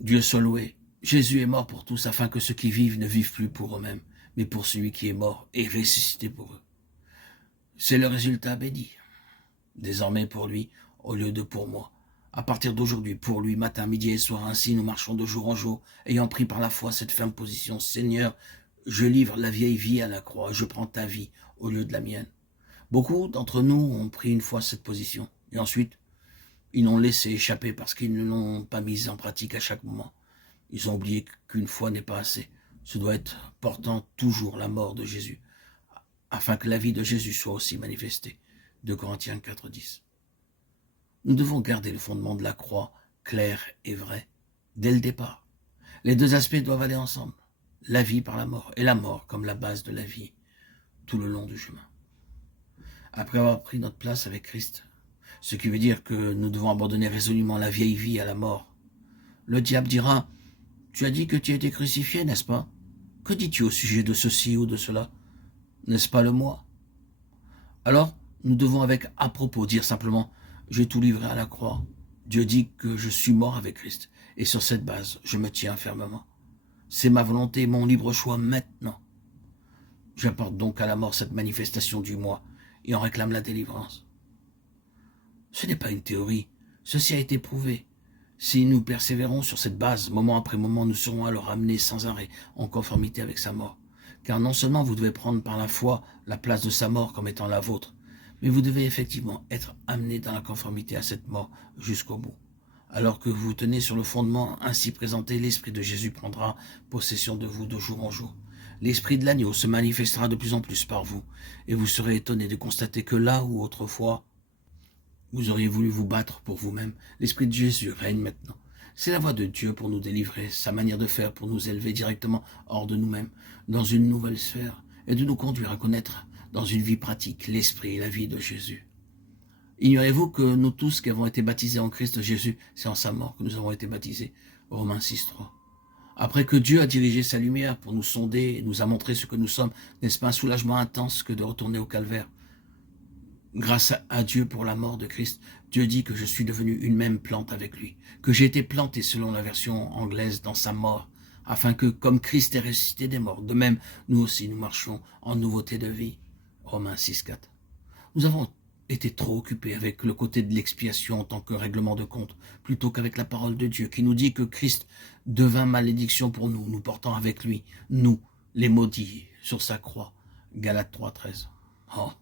Dieu soit loué. Jésus est mort pour tous afin que ceux qui vivent ne vivent plus pour eux-mêmes, mais pour celui qui est mort et ressuscité pour eux. C'est le résultat béni. Désormais pour lui, au lieu de pour moi. À partir d'aujourd'hui, pour lui, matin, midi et soir, ainsi nous marchons de jour en jour, ayant pris par la foi cette ferme position. Seigneur, je livre la vieille vie à la croix, je prends ta vie au lieu de la mienne. Beaucoup d'entre nous ont pris une fois cette position, et ensuite, ils l'ont laissé échapper parce qu'ils ne l'ont pas mise en pratique à chaque moment. Ils ont oublié qu'une fois n'est pas assez. Ce doit être portant toujours la mort de Jésus, afin que la vie de Jésus soit aussi manifestée. 2 Corinthiens 4,10. Nous devons garder le fondement de la croix clair et vrai, dès le départ. Les deux aspects doivent aller ensemble, la vie par la mort, et la mort comme la base de la vie, tout le long du chemin. Après avoir pris notre place avec Christ, ce qui veut dire que nous devons abandonner résolument la vieille vie à la mort. Le diable dira, « Tu as dit que tu as été crucifié, n'est-ce pas? Que dis-tu au sujet de ceci ou de cela? N'est-ce pas le moi ?» Alors, nous devons avec à propos dire simplement, « J'ai tout livré à la croix. Dieu dit que je suis mort avec Christ, et sur cette base, je me tiens fermement. C'est ma volonté, mon libre choix maintenant. J'apporte donc à la mort cette manifestation du moi, et en réclame la délivrance. » Ce n'est pas une théorie, ceci a été prouvé. Si nous persévérons sur cette base, moment après moment, nous serons alors amenés sans arrêt en conformité avec sa mort. Car non seulement vous devez prendre par la foi la place de sa mort comme étant la vôtre, mais vous devez effectivement être amené dans la conformité à cette mort jusqu'au bout. Alors que vous tenez sur le fondement ainsi présenté, l'Esprit de Jésus prendra possession de vous de jour en jour. L'Esprit de l'agneau se manifestera de plus en plus par vous, et vous serez étonné de constater que là où autrefois vous auriez voulu vous battre pour vous-même, l'Esprit de Jésus règne maintenant. C'est la voie de Dieu pour nous délivrer, sa manière de faire pour nous élever directement hors de nous-mêmes, dans une nouvelle sphère, et de nous conduire à connaître dans une vie pratique l'Esprit et la vie de Jésus. Ignorez-vous que nous tous qui avons été baptisés en Christ Jésus, c'est en sa mort que nous avons été baptisés. Romains 6,3. Après que Dieu a dirigé sa lumière pour nous sonder et nous a montré ce que nous sommes, n'est-ce pas un soulagement intense que de retourner au calvaire? Grâce à Dieu pour la mort de Christ, Dieu dit que je suis devenu une même plante avec lui, que j'ai été planté selon la version anglaise dans sa mort, afin que, comme Christ est ressuscité des morts, de même, nous aussi nous marchons en nouveauté de vie. Romains 6,4. Nous avons été trop occupés avec le côté de l'expiation en tant que règlement de compte, plutôt qu'avec la parole de Dieu qui nous dit que Christ devint malédiction pour nous, nous portant avec lui, nous, les maudits, sur sa croix. Galates 3,13. Oh,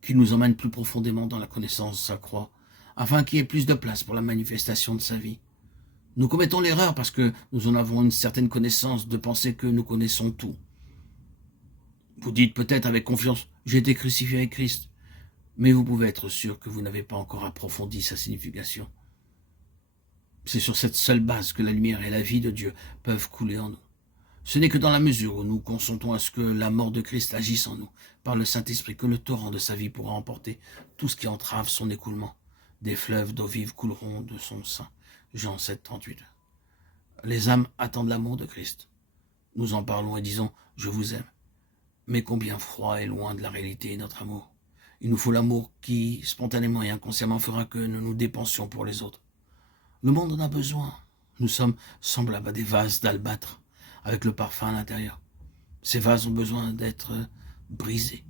qu'il nous emmène plus profondément dans la connaissance de sa croix, afin qu'il y ait plus de place pour la manifestation de sa vie. Nous commettons l'erreur parce que nous en avons une certaine connaissance de penser que nous connaissons tout. Vous dites peut-être avec confiance, j'ai été crucifié avec Christ, mais vous pouvez être sûr que vous n'avez pas encore approfondi sa signification. C'est sur cette seule base que la lumière et la vie de Dieu peuvent couler en nous. Ce n'est que dans la mesure où nous consentons à ce que la mort de Christ agisse en nous, par le Saint-Esprit, que le torrent de sa vie pourra emporter tout ce qui entrave son écoulement. Des fleuves d'eau vive couleront de son sein. Jean 7, 38. Les âmes attendent l'amour de Christ. Nous en parlons et disons « Je vous aime ». Mais combien froid et loin de la réalité est notre amour. Il nous faut l'amour qui, spontanément et inconsciemment, fera que nous nous dépensions pour les autres. Le monde en a besoin. Nous sommes semblables à des vases d'albâtre, avec le parfum à l'intérieur. Ces vases ont besoin d'être brisés